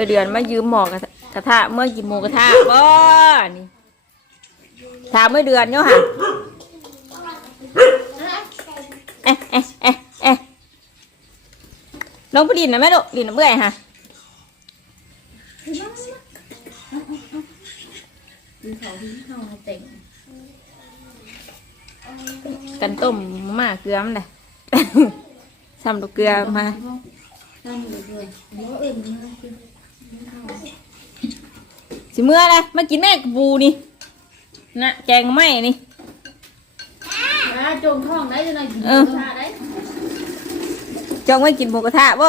อเดือนมายืมหมอกระทะกระทะเมื่อกินหมูกระทะบ่นี่ถามเมื่อเดือนเนาะค่ะเอ๊ะเอ๊ะเอ๊ะเอ๊ะน้องไปดินนะแม่ลูกดินน้ำเบื่อยค่ะกันต้มมาเกลือมันเลยซ้ำลูกเกลือมานั่ง อยู่ด้วยเดี๋ยวเอ็มมากินสิเมื่อไรมากินแม่กับปูนี่นะแกงไม่นี่อ่าจงท้องได้จะหน่อยกินเออข้าวได้จองไว้กินหมูกระทะบ่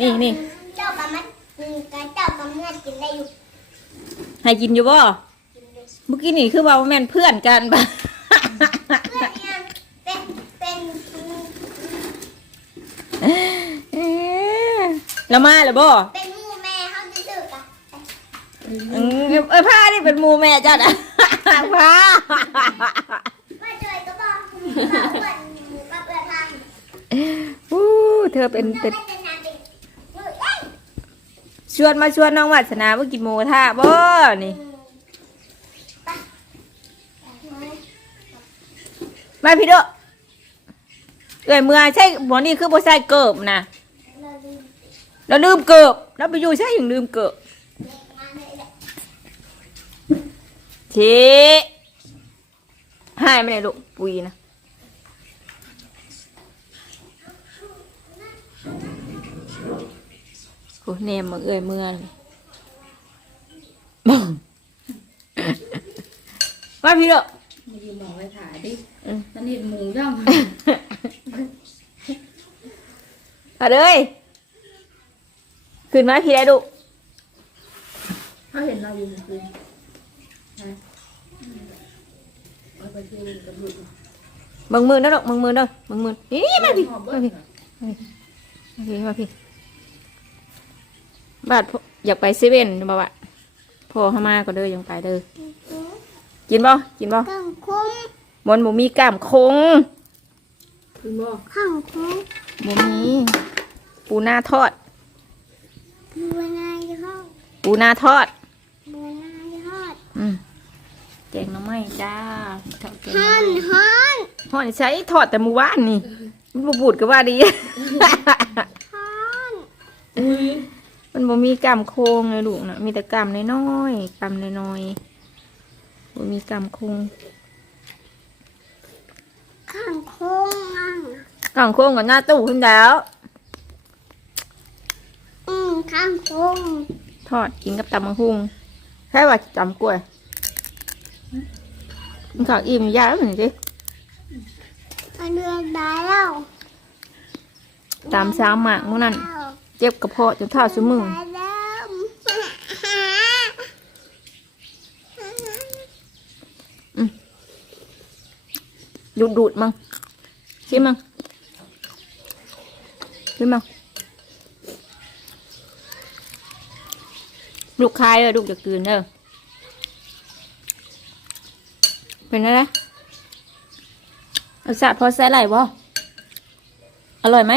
นี่นี่เจ้ากับมันอืมการเจ้ากับเมื่อกินได้อยู่ให้กินอยู่บ่กินได้เมื่อกี้นี่คือว่าแม่นเพื่อนกันปะเพื่อนเนี่ยเป็นเป็นอืมเอ๊ะแล้วมาแล้วบ่ เป็นหมู่แม่เขาจะสึกอะ อืมเอ้ยผ้านี่เป็นหมูแม่จ้ะนะผ้ามาเจอก็บอกเขาเปิดหมูกับเปิดทางอู้เธอเป็นเป็นเราก็จะนำเป็นมือเอ้ยชวนมาชวนน้องวัฒนามากินหมูกระทะบ่นี่ไปไปมาพี่เด้อเอ้ยเมื่อใช่หมอนี่คือบ่ใส่เกิบนะเราดูแล้วลืมเกิบแล้วไปอยู่ใช่ยังลืมเกิบ เด็กมาเลยแหละ ทีให้ไม่ได้ลูกปุยนะโอ้เนมมาเอ้ยเมื่อเลยมาพี่เด้อมายืมหมอไปถ่ายดิอืมตอนนี้หมูย่องเอาเลยขึ้นมาพี่ได้ลูกเขาเห็นเราอยู่เมื่อคืนนะอืมเอาไปเที่ยวกั บลูกมึงมือนะลูกมึงมือเด้อมึงมือนี่มาพี่หอบมาเบิ้พี่งมาพี่มาพี่บาดพ่ออยากไปเซเว่นบ่าวะพ่อเข้ามาก็เด้อยังไปเด้อกินบ่กินบ่ข้างคุ้มบนหมูมีกล้ามคงคุณบอกข้างคุ้มหมูมีปูนาทอดบัวนายทอดปูนาทอด บัวนายทอด อืมแก งหน้ำไม้จ้าทอดแกงหฮน่ออนไม้ฮอนทอดใช้ทอดแต่หมูว่านนี่มันบ่บูดก็ว่าดีฮอนอุ้ยมันบ่มีกล้ามโคงเลยลูกนะมีแต่กล้ามน้อยๆกล้ามน้อยๆบ่มีกล้ามโคงข้างคุ้มอะกล้ามโคงกับหน้าตู้ขึ้นแล้ว อืมข้างคุ้มทอดกินกับตำมังคุงแค่ว่าจำกล้วย มันข้าวอิ่มยาแล้วเหมือนสิมันเดือนได้แล้วตามซ้ำหมากมื่อนั้นเจ็บกระเพาะจนเท่าสมือได้แล้วดูดดูดๆมั้งชิมมั้งชิมมั้งลูกคายเออลูกจะกลืนเด้อ เป็นอะไรรสชาติพอใส่ไหลบ่อร่อยไหม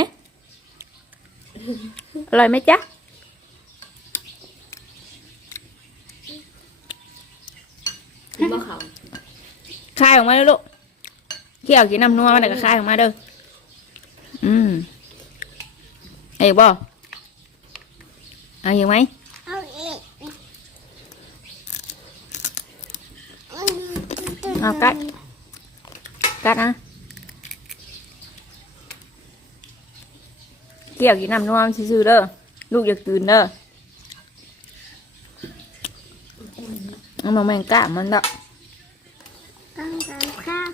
อร่อยไหมจ๊ะคุณบอกเขาคายออกมาเลยลูกเขี่ยวกินน้ำนัวมันแต่ก็คายออกมาเด้อ อืมเอาอีกบ่เอาอีกไหม เอาอีก เอากัดกัดนะเกี่ยวกินน้ำนัวมันซื่อๆเด้อลูกอย่าตื่นเด้อเอามาแมงกะมันดอกกางกางข้าว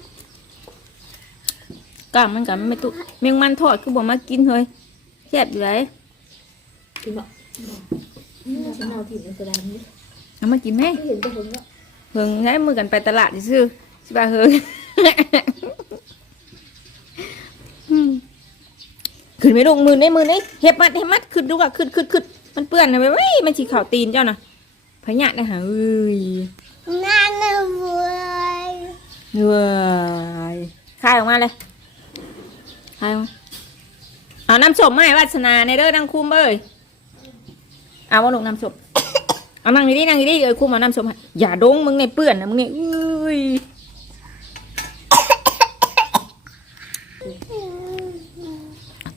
กะมันกับไม่ตุเมียงมันทอดคือบอกมากินเฮ้ยแซ่บอยู่ไหนคุณบอกฉันเอาถิ่นในกระดานนี้เอามากินไหมไม่เห็นจะเห็นว่าเฮิงใช้มือกันไปตลาดซื่อๆ สิบ่าเฮิงอืมขึ้นไม่ลงมือในมือในเห็บมัดเห็บมัดขึ้นดูว่าขึ้นขึ้นขึ้นมันเปื้อนนะเว้ยมันฉีเข่าตีนเจ้านะพะยะนะฮะเอ้ยน่าหนึ่งเว้ยเหนื่อยคายออกมาเลยคายออกมาเอาน้ำส้มมาให้วาสนาในเด้อนังคุมเอ้ยเอาว่าลงน้ำส้มเอานั่งดีๆนั่งดีๆเอ้ยคุมเอาน้ำส้มให้อย่าดงมึงในเปื้อนนะมึงนี่อุ้ย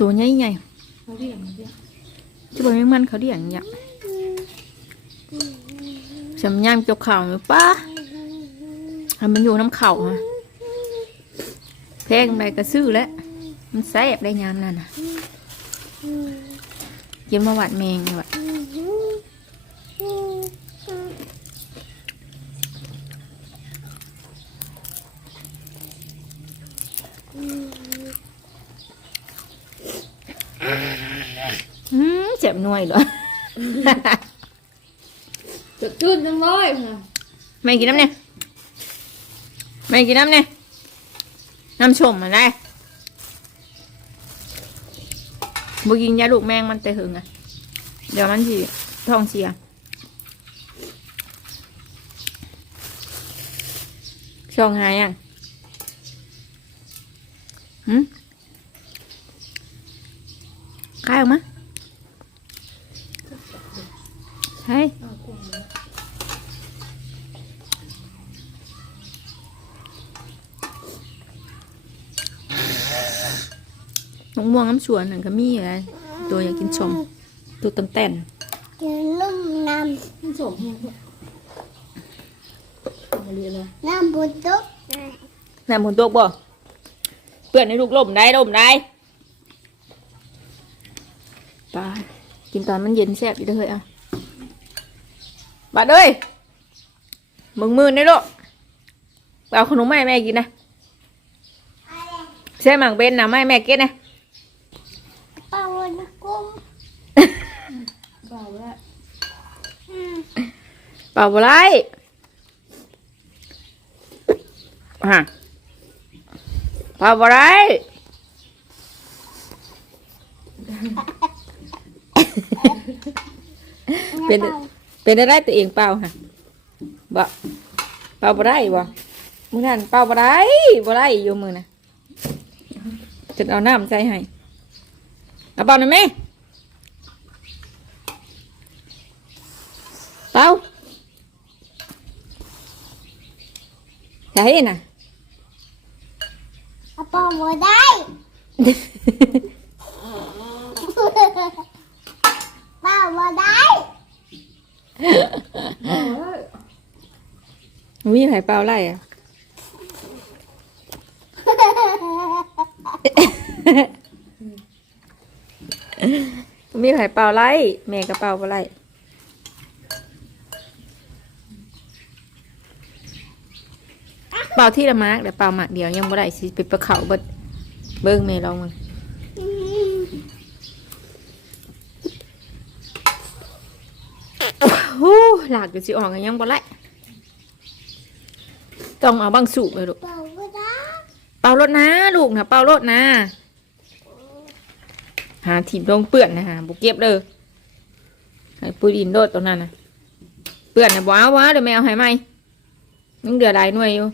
ตัวใหญ่ใหญ่จะบอกให้มันเขาเดียงเนี่ยสำยามเกี่ยวข่าวไหมป้าให้มันอยู่น้ำเข่าฮะแพงใดก็ซื้อแล้ว มันแซ่บได้ยามนั่นน่ะกินมาหวัดแมงว่ะ อืมเจ็บหน่ วยเหรอจุดจุดจังเลยค่ะไม่กินน้ำเนี่ยไม่กินน้ำเนี่ยน้ำชมอะไรบุกินยาลูกแมงมันแต่หึงอะ เดี๋ยวมันสิท้องเสียช่องหายยังหืมคายออกมาใช่ เอากลุ่มเลยมะม่วงน้ำสวนนั่นก็มีอะไรตัวอยากกินชมตัวตันแต่นกินนุ่มน้มันสมแห้งเนี่ยเอามาเรียนเลยำน้ำบุตุกน้ำผลตกบ่เปื่อนในลูกลมได้ลมได้ปลากินตอนมันเย็นแซ่บอยู่เด้อเฮ้ยอะ บาดเอ้ยมึงมือได้ลูกเอาขนมให้แม่กินนะใช่หมังเบนนะไม่แม่กินนะเป่าวันกุ้งเบาล้วเปล่าบ่ไรฮะเปล่าบ่ไรเป็น เป็นได้ตัวเองเปล่าฮะบ่เปล่าบ่ได้บ่มึงนั่นเปล่าบ่ได้บ่ได้อยู่มือนะจะเอาน้ำใส่ให้เอาเปล่าหน่อยไหมเปล่าใช่น่ะเอาเป่าบ่ได้ เป่าบ่ได้เบาแล้ว มีไผเปล่าไรอะมีไผเปล่าไรแม่ก็เปล่าบ่ไรเปล่าที่ละมากแต่เปล่าหมากเดียวยังบ่ได้สิไปประเขาเบิดเบิ่งแม่ลองมึง โอ้หลากก็สิออกก็ยังบ่ไรต้องเอาบางสูบเลยลูก เป่าบ่ได้เป่ารถนะลูกนะเป่ารถนะ หาถีบลงเปื่อนนะฮะบุเก็บเลยให้ปืนอินโดดตรงนั้นนะเปื่อนนะบ้าวะเดี๋ยวแมวหายไหมยังเดือดหลายหน่วยอยู่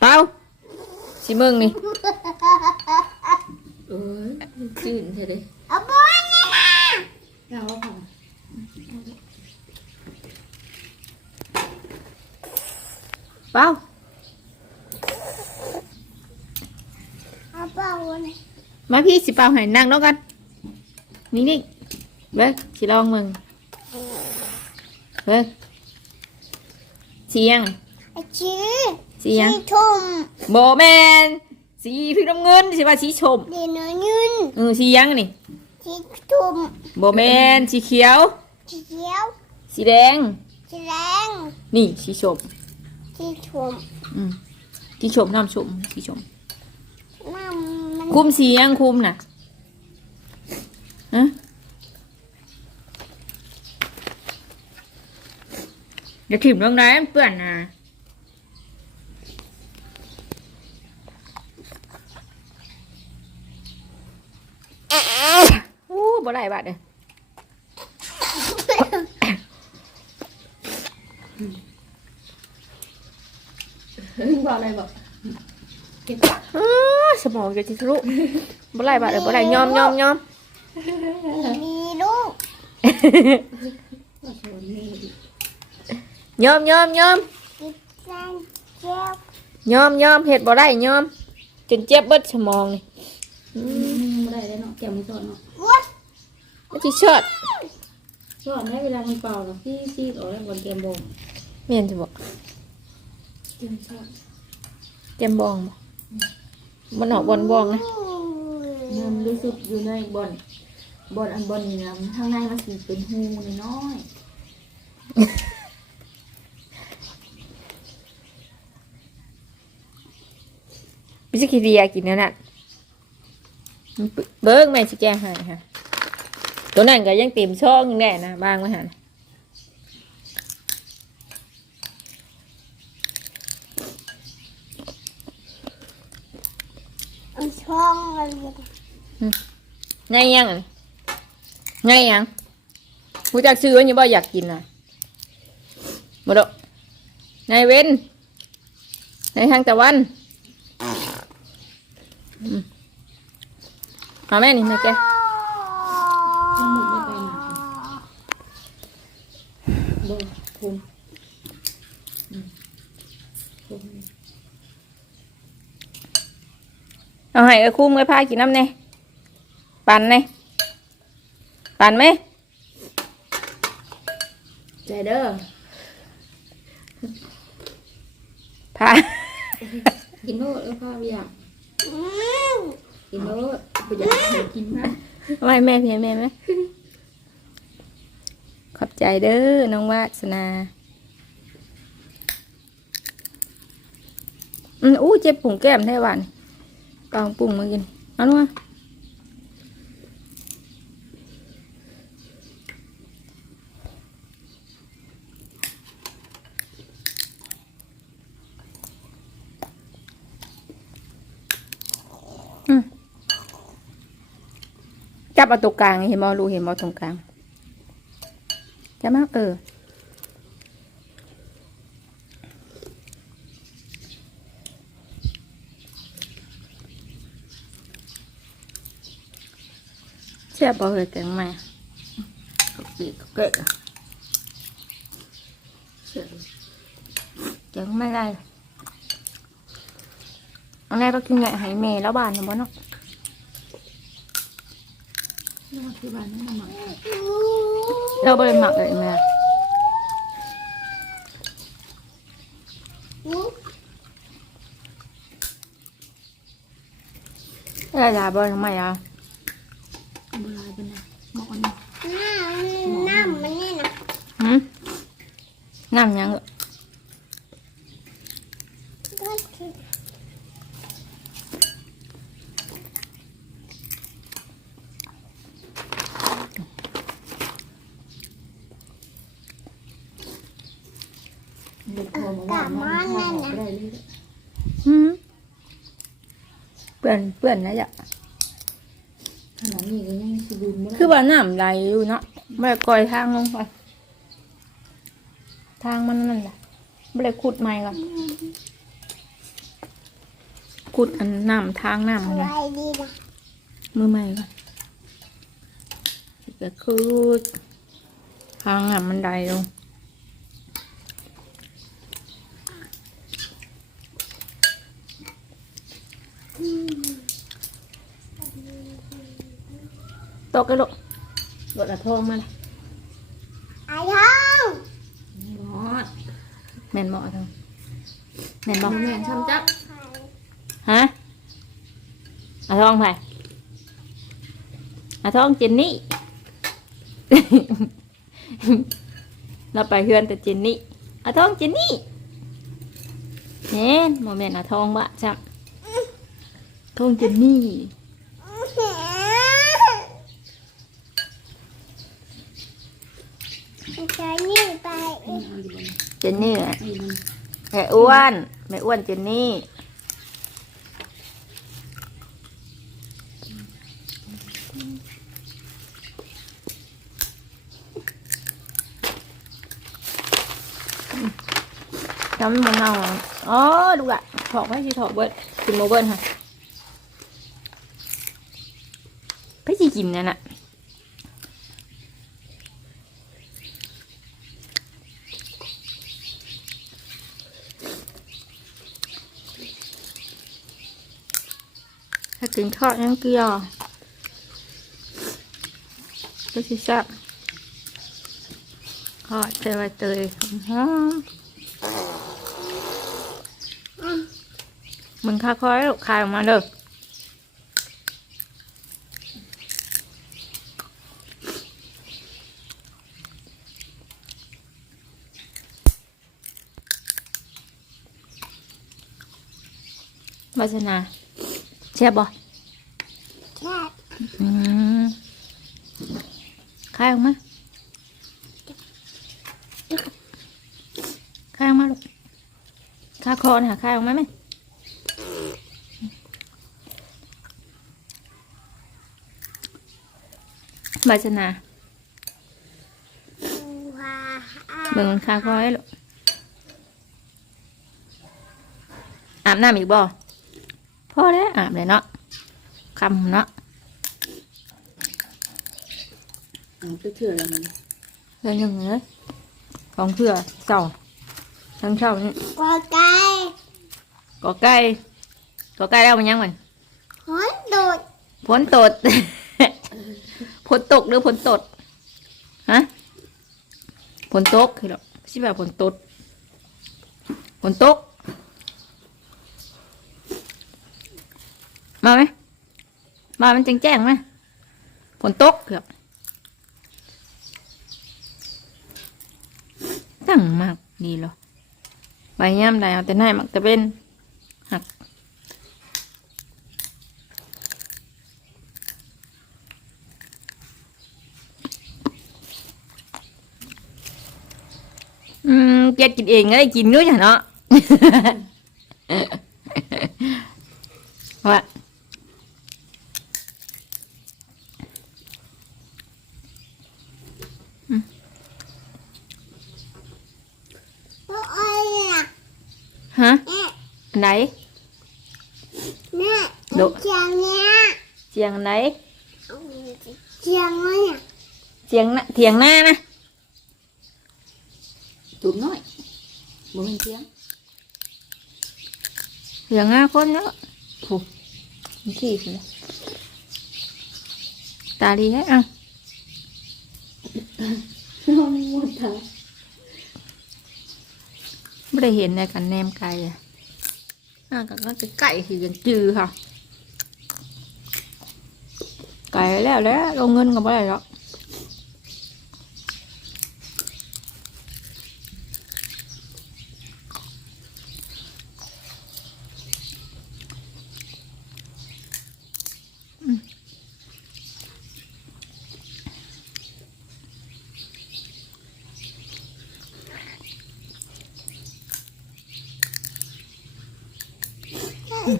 เป่าสิเมืองนี่ เอ้ยจืดเฉยเลย เอาบ่ได้นะ เอาค่ะเป่าเอาเป่าบ่ได้มาพี่สิเป่าให้นั่งแล้วกัน นี่นี่เบิ้งสิลองมึงเบิ้งเสียงไอ้ชื่อเสียงสีทุ่มโบแมนสีพริกน้ำเงินสิว่าสีชมเดนอยืนเออสีหยังนี่ สีทุ่มโบแมนสีเขียว สีเขียวสีแดง สีแดงนี่สีชมสีทุ่มอืมสีชมน้ำชมสีชม น้ำมันคุมสีหยังคุมน่ะฮะเดี๋ยวถิ่มลงได้มันเปื่อนนะอู้ บ่ได้บาดเลยเฮ้ยเบาอะไรบอกเก็บอ้าสมองจะจิทะลุบ่ไรบาดเลยบ่ไรยอมยอมยอมมีลูกก็โซนนี่ยอมยอมยอมกินแซนเจ็บยอมยอมเฮ็ดบ่ได้ยอมจนเจ็บเบิดสมองนี่ ไม่ได้แล้วเนาะแก้วไม่สอนเนาะ วุ้ด มันสิชอดสอนให้เวลามันเป่าเนาะซี่ซี่ออกแล้วบนเตรียมโบงแม่นสิบ่เตรียมสอนแกมบองบ่มันออกบอลบองนะน้ำรู้สึกอยู่ในบอนบอนอันบอนนี่นะข้างในมันสีเป็นหูน้อยพี่สิคิเดียกินแนั่นน่ะมันปึเบิ้งแม่สิแกงให้ค่ะ ตัวนั้นก็ยังเต็มช่องอยู่แน่นะบางไว้หั่นมันช่องอะไรเนี่ยไงยังอะไงยังผู้จักซื้อไว้ยังบ่อยากกินน่ะบ่ดอกนายเว้นนายทางตะวันอืมเอาแม่นี่แม่แก ๆมันหมุนไม่ไปหนาโบงคุมอืมคุม เอาให้เอ้คุ้มไว้พากินน้ำเน่ปั่นเน่ปั่นไหมใจเด้อพากินโลดแล้วพ่ออยากอืมกินโลดไปอยากให้กินมากเอาให้แม่เพียงแม่ไหมขอบใจเด้อน้องวาสนาอืมอู้เจ็บปุ่งแก้มได้หวาน ปองปุ่งมากินเอาลูกมาอืมจับเอาตรงกลางเห็นมอลูเห็นมอตรงกลางจับมาเออ เสียบเอาเลยแกงมาปีกเกะเสือแกงไม่ได้เอ ลยหืมเปื่อนเปื่อนนะจ๊ะขนาดนี้ก็ยังสิบุญไม่ได้คือว่าน้ำไหลอยู่เนาะไม่ได้กล่อยทางลงไป ทางมันนั่นแหละไม่ได้ขุดใหม่ก่อนขุดอันน้ำทางน้ำอะอะไรไรดีนะมือใหม่ก่อนก็คือทางน้ำมันไดลงตกกันลูกรถอะทองมาเลยไอ้ท้องหมอด แม่นบอกอะทองแม่นบอกแม่นช้ำจักฮะอะทองไปอะทองเจนนี่ เราไปเฮือนแต่เจนนี่อะทองเจนนี่เน่นโมเมนต์อะทองบะจับทองเจนนี่ จะนี่ไป เอาอยู่บน เจนนี่อะไอ้มันแม่อ้วนแม่อ้วนเจนนี่จำมันเน่าอะอ๋อดูละถอกไว้สิถอกเบิดกินโมเบิร์ค่ะไปสิกินนั่นน่ะ กินข้าวยังเกลียวก็สิซับทอดเตยใบเตยหอมมึงค่าคอยลูกคายออกมาเด้อวาสนาแช่บบ่ อืมคายออกมาคายออกมาลูกคาคอนะคายออกมาไหมวาสนาว้าเบิ่งมันคาคอให้ลูกอาบน้ำอีกบ่พอแล้วอาบเลยเนาะ คำเนาะเอาเถื่อนๆแล้วมันเรื่องหนึ่งเลยของเพื่อเสาทั้งเช้านี่กอไก่กอไก่กอไก่แล้วมันยังมันหอนโดดฝนตดฝนตกหรือฝนตดฮะฝนตกคือหรอกสิแบบฝนตดฝนตกมาไหม มามันแจ้งแจ้งไหมฝนตกคือบตั้งมากดีเหรอใบย่ำใดเอาแต่ไหนมักแต่เป็นหักอืมแกกินเองก็ได้กินด้วยเนาะว่า โอ้ยอะ ฮะ แม่ อัน ไหนแม่โดดเจียงเนี้ยเสียงอันไหนเจียงเนี้ยเสียงน่ะเถียงหน้านะตุ่มน้อยบ่เป็นเสียงเสียงหน้าคนเนาะโอ้มันขี้เลยตาดีแฮะอะน้องมดตาไม่ได้เห็นในกันแนมไก่อะอะ ก็ก็จะไก่คือกันจือค่ะไก่แล้วแล้วลงเงินกับอะไรหรอก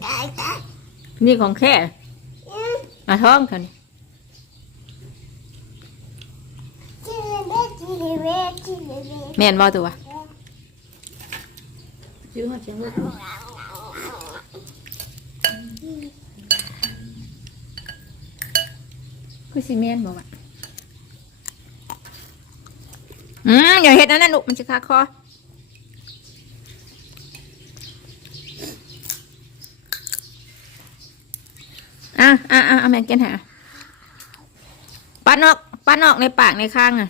ไก่ไก่ นี่ของแค่อาท้องเขานี่แม่นบ่ตัวชื่อฮอดเสียงลูกคือซีเมนบอกว่าอืมอย่าเห็ดนั่นนะลูกมันจะคาคอ อะอะอะเอาแม่กินหาปานอกปานอกในปากในข้างอะ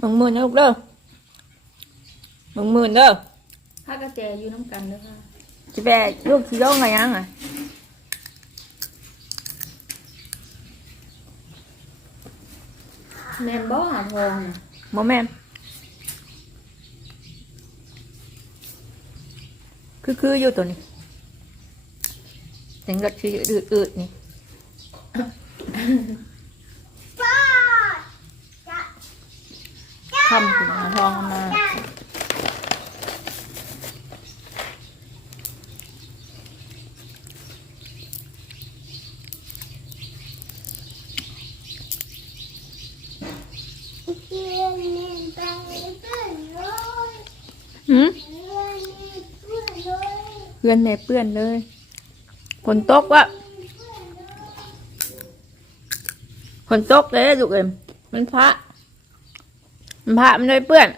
มึงมือนะลูกเด้อมึงมือเด้อถ้ากระแจอยู่น้ำกันเด้อค่ะจะแบลูกขี้โยงไงยังอะ แม่นบ่หาทองน่ะโมแม่นคือคืออยู่ตัวนี้เสียงรถคืออืดอืดๆนี่ป้าคำถึงหาทองมา จ้า เรียนเรียนไปเพื่อนเลย หืมเรียนเรียนเพื่อนเลยเพื่อนในเพื่อนเลยฝนตกวะฝนตกเลยลูกเอ็มมันพระมันผ้ามันเลยเปื้อน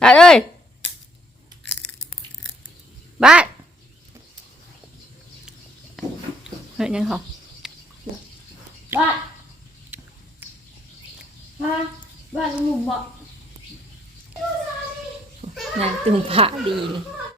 บ้าเอ้ยบ้านเฮ้ยยังขอบ้าน บ้านบ้านลุงบอก นางตึงพระดี